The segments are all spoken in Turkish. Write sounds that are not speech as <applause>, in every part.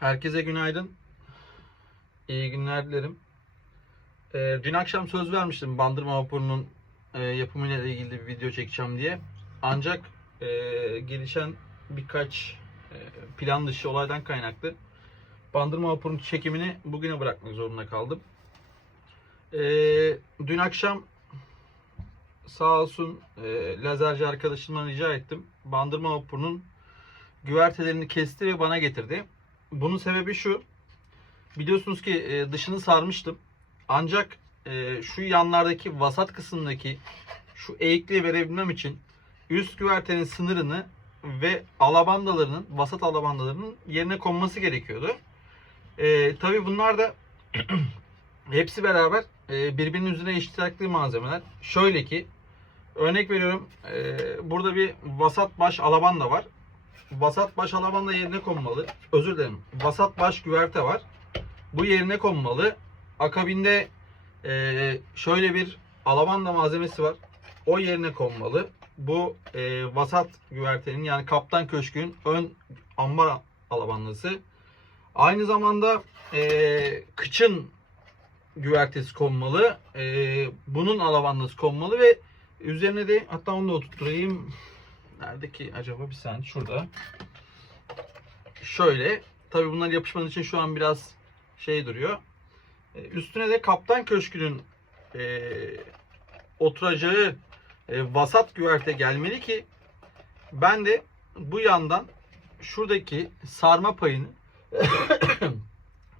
Herkese günaydın. İyi günler dilerim. Ee, dün akşam söz vermiştim Bandırma Vapuru'nun e, yapımıyla ilgili bir video çekeceğim diye. Ancak e, gelişen birkaç e, plan dışı olaydan kaynaklı Bandırma Vapuru'nun çekimini bugüne bırakmak zorunda kaldım. E, dün akşam sağ olsun e, lazerci arkadaşımdan rica ettim. Bandırma Vapuru'nun güvertelerini kesti ve bana getirdi. Bunun sebebi şu. Biliyorsunuz ki e, dışını sarmıştım. Ancak e, şu yanlardaki vasat kısımdaki şu eğikliği verebilmem için üst güvertenin sınırını ve alabandalarının, vasat alabandalarının yerine konması gerekiyordu. E, tabii bunlar da <clears throat> hepsi beraber e, birbirinin üzerine iştiraklı malzemeler. Şöyle ki örnek veriyorum e, burada bir vasat baş alabanda var vasat baş alabanda yerine konmalı. Özür dilerim. Vasat baş güverte var. Bu yerine konmalı. Akabinde eee, şöyle bir alabanda malzemesi var. O yerine konmalı. Bu eee, vasat güvertenin yani kaptan köşkün ön ambar alabandası. Aynı zamanda eee, kıçın güvertesi konmalı. Eee, bunun alabandası konmalı ve üzerine de hatta onu da oturtturayım. Nerede ki acaba bir saniye şurada. Şöyle. Tabii bunlar yapışmanın için şu an biraz şey duruyor. E, Üstüne de kaptan köşkünün e, oturacağı e, vasat güverte gelmeli ki ben de bu yandan şuradaki sarma payını <coughs>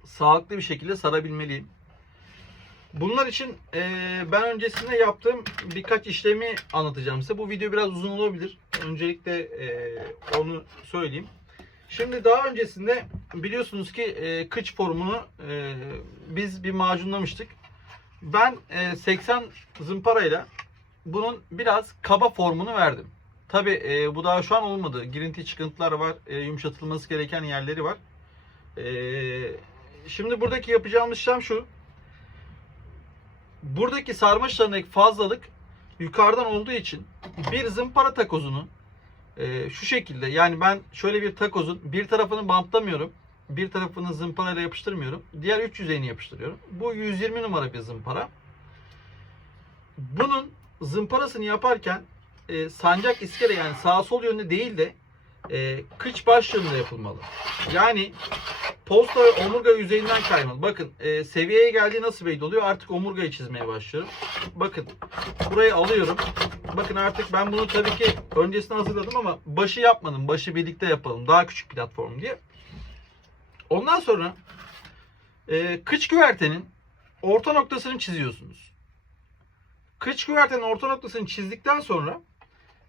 sağlıklı bir şekilde sarabilmeliyim. Bunlar için e, ben öncesinde yaptığım birkaç işlemi anlatacağım size. Bu video biraz uzun olabilir. Öncelikle e, onu söyleyeyim. Şimdi daha öncesinde biliyorsunuz ki e, kıç formunu e, biz bir macunlamıştık. Ben e, 80 zımparayla bunun biraz kaba formunu verdim. Tabi e, bu daha şu an olmadı. Girinti çıkıntılar var. E, yumuşatılması gereken yerleri var. E, şimdi buradaki yapacağımız işlem şu buradaki sarmaşlarındaki fazlalık yukarıdan olduğu için bir zımpara takozunu e, şu şekilde yani ben şöyle bir takozun bir tarafını bantlamıyorum. Bir tarafını zımparayla yapıştırmıyorum. Diğer üç yüzeyini yapıştırıyorum. Bu 120 numara bir zımpara. Bunun zımparasını yaparken e, sancak iskele yani sağ sol yönde değil de e, kıç baş yönünde yapılmalı. Yani posta ve omurga yüzeyinden kaymalı. Bakın e, seviyeye geldiği nasıl belli oluyor? Artık omurgayı çizmeye başlıyorum. Bakın burayı alıyorum. Bakın artık ben bunu tabii ki öncesinde hazırladım ama başı yapmadım. Başı birlikte yapalım. Daha küçük platform diye. Ondan sonra e, kıç güvertenin orta noktasını çiziyorsunuz. Kıç güvertenin orta noktasını çizdikten sonra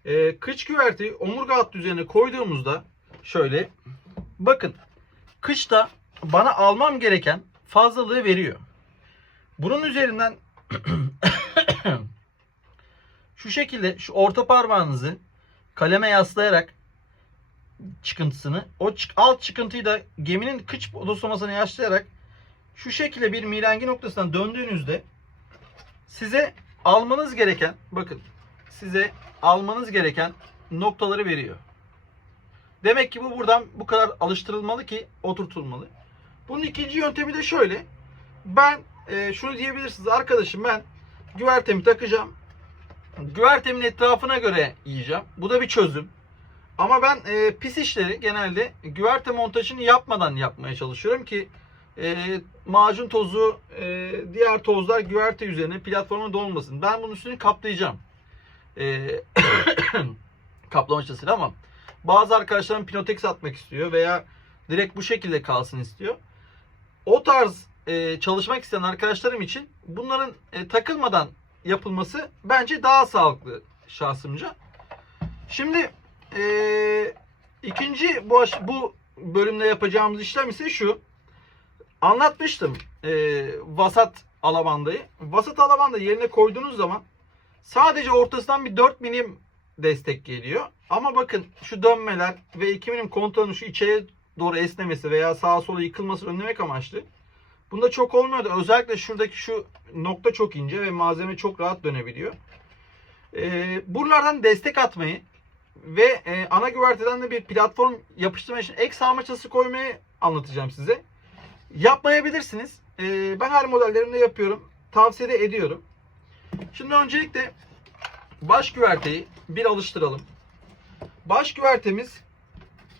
e, kıç güverteyi omurga hattı üzerine koyduğumuzda şöyle bakın kışta bana almam gereken fazlalığı veriyor. Bunun üzerinden <coughs> şu şekilde şu orta parmağınızı kaleme yaslayarak çıkıntısını o alt çıkıntıyı da geminin kıç doslamasına yaslayarak şu şekilde bir mirengi noktasından döndüğünüzde size almanız gereken bakın size almanız gereken noktaları veriyor. Demek ki bu buradan bu kadar alıştırılmalı ki oturtulmalı. Bunun ikinci yöntemi de şöyle. Ben e, şunu diyebilirsiniz arkadaşım ben güvertemi takacağım. Güvertemin etrafına göre yiyeceğim. Bu da bir çözüm. Ama ben e, pis işleri genelde güverte montajını yapmadan yapmaya çalışıyorum ki e, macun tozu, e, diğer tozlar güverte üzerine platforma dolmasın. Ben bunun üstünü kaplayacağım. E, <coughs> kaplama çalışıyla ama bazı arkadaşlarım Pinotex atmak istiyor veya direkt bu şekilde kalsın istiyor. O tarz e, çalışmak isteyen arkadaşlarım için bunların e, takılmadan yapılması bence daha sağlıklı şahsımca. Şimdi e, ikinci bu, bu bölümde yapacağımız işlem ise şu. Anlatmıştım e, vasat alabandayı. Vasat alabanda yerine koyduğunuz zaman sadece ortasından bir 4 milim destek geliyor. Ama bakın şu dönmeler ve 2 milim kontrolün şu içeri doğru esnemesi veya sağa sola yıkılması önlemek amaçlı. Bunda çok olmuyor da özellikle şuradaki şu nokta çok ince ve malzeme çok rahat dönebiliyor. Ee, buralardan destek atmayı ve e, ana güverteden de bir platform yapıştırma için ek sarmaçası koymayı anlatacağım size. Yapmayabilirsiniz. E, ben her modellerimde yapıyorum. Tavsiye de ediyorum. Şimdi öncelikle baş güverteyi bir alıştıralım. Baş güvertemiz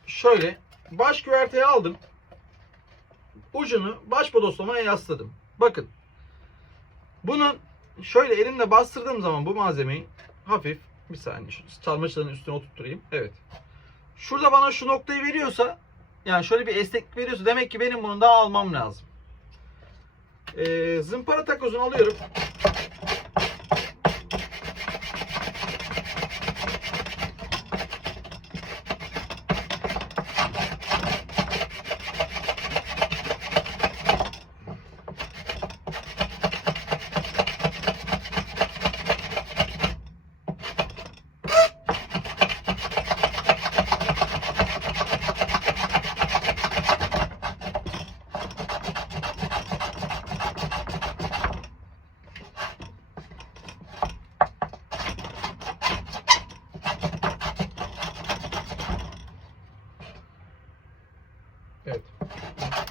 şöyle. Baş güverteyi aldım. Ucunu baş bodoslamaya yasladım. Bakın. Bunun şöyle elimle bastırdığım zaman bu malzemeyi hafif bir saniye şu sarmaşların üstüne oturtturayım. Evet. Şurada bana şu noktayı veriyorsa yani şöyle bir esneklik veriyorsa demek ki benim bunu daha almam lazım. Ee, zımpara takozunu alıyorum.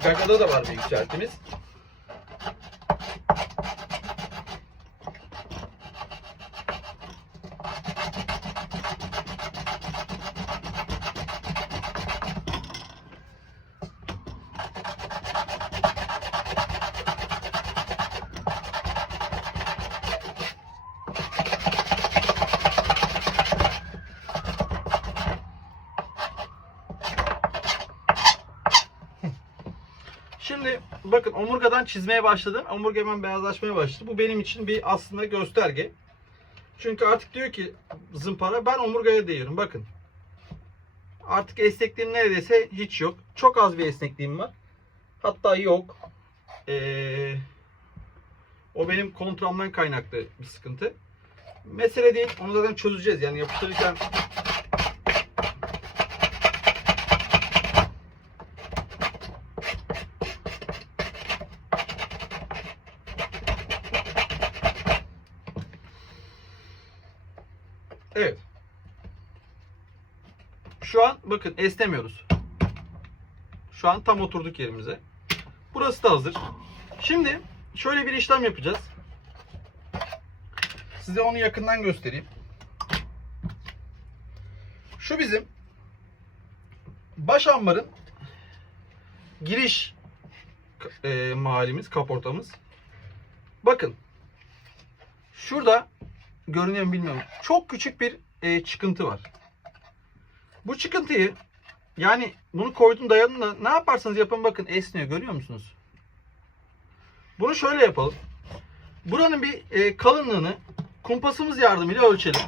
Gaga'da da var bir yükseltimiz. Şimdi bakın omurgadan çizmeye başladım. Omurga hemen beyazlaşmaya başladı. Bu benim için bir aslında gösterge. Çünkü artık diyor ki zımpara ben omurgaya değiyorum. Bakın. Artık esnekliğim neredeyse hiç yok. Çok az bir esnekliğim var. Hatta yok. Ee, o benim kontrolümden kaynaklı bir sıkıntı. Mesele değil. Onu zaten çözeceğiz. Yani yapıştırırken Evet. Şu an bakın esnemiyoruz. Şu an tam oturduk yerimize. Burası da hazır. Şimdi şöyle bir işlem yapacağız. Size onu yakından göstereyim. Şu bizim baş ambarın giriş e, mahallimiz, kaportamız. Bakın. Şurada görünüyor mu bilmiyorum. Çok küçük bir e, çıkıntı var. Bu çıkıntıyı yani bunu koydum dayadım da ne yaparsanız yapın bakın esniyor görüyor musunuz? Bunu şöyle yapalım. Buranın bir e, kalınlığını kumpasımız yardımıyla ölçelim.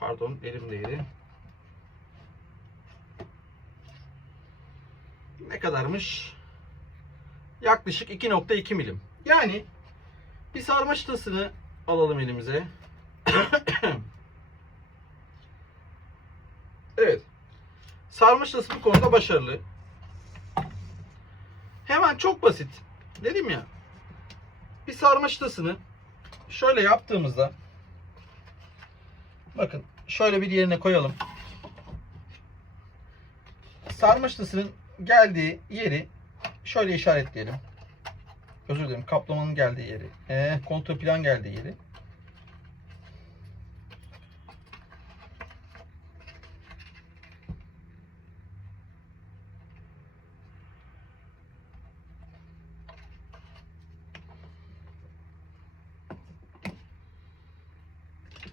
Pardon elimdeydi. Ne kadarmış? Yaklaşık 2.2 milim. Yani bir sarma çıtasını alalım elimize. <coughs> evet. Sarma çıtası bu konuda başarılı. Hemen çok basit. Dedim ya. Bir sarma çıtasını şöyle yaptığımızda bakın şöyle bir yerine koyalım. Sarma çıtasının geldiği yeri şöyle işaretleyelim. Özür dilerim. Kaplamanın geldiği yeri. E, kontur plan geldiği yeri.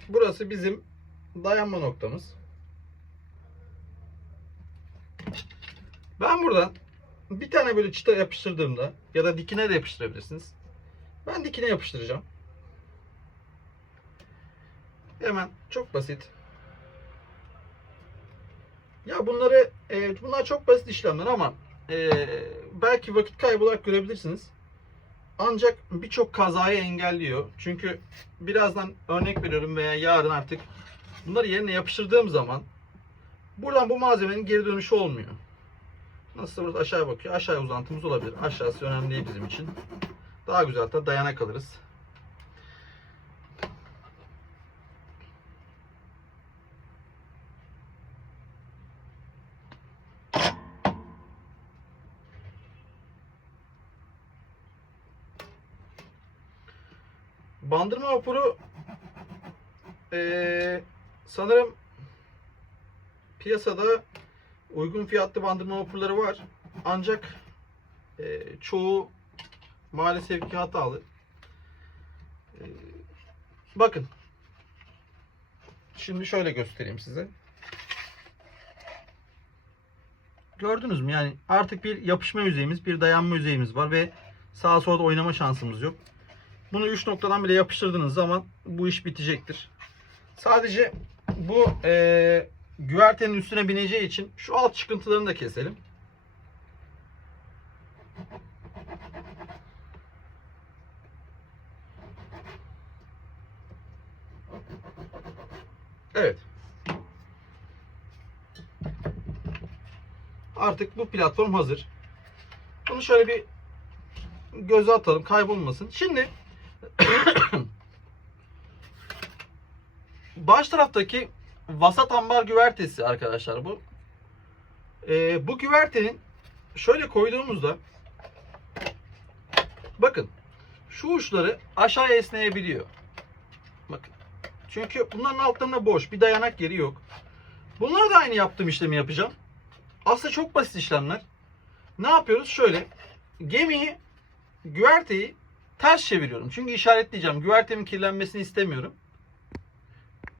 Burası bizim dayanma noktamız. Ben buradan bir tane böyle çıta yapıştırdığımda ya da dikine de yapıştırabilirsiniz. Ben dikine yapıştıracağım. Hemen çok basit. Ya bunları evet bunlar çok basit işlemler ama e, belki vakit kaybı olarak görebilirsiniz. Ancak birçok kazayı engelliyor. Çünkü birazdan örnek veriyorum veya yarın artık bunları yerine yapıştırdığım zaman buradan bu malzemenin geri dönüşü olmuyor. Burada aşağı bakıyor. Aşağı uzantımız olabilir. Aşağısı önemli değil bizim için. Daha güzel hatta dayanak alırız. Bandırma vapuru eee, sanırım piyasada uygun fiyatlı bandırma vapurları var. Ancak eee, çoğu maalesef ki hatalı. Eee, bakın. Şimdi şöyle göstereyim size. Gördünüz mü? Yani artık bir yapışma yüzeyimiz, bir dayanma yüzeyimiz var ve sağa sola oynama şansımız yok. Bunu 3 noktadan bile yapıştırdığınız zaman bu iş bitecektir. Sadece bu eee güvertenin üstüne bineceği için şu alt çıkıntılarını da keselim. Evet. Artık bu platform hazır. Bunu şöyle bir göze atalım kaybolmasın. Şimdi <coughs> baş taraftaki vasat ambar güvertesi arkadaşlar bu. Ee, bu güvertenin şöyle koyduğumuzda bakın şu uçları aşağı esneyebiliyor. Bakın. Çünkü bunların altlarında boş. Bir dayanak yeri yok. Bunlar da aynı yaptığım işlemi yapacağım. Aslında çok basit işlemler. Ne yapıyoruz? Şöyle gemiyi güverteyi ters çeviriyorum. Çünkü işaretleyeceğim. Güvertemin kirlenmesini istemiyorum.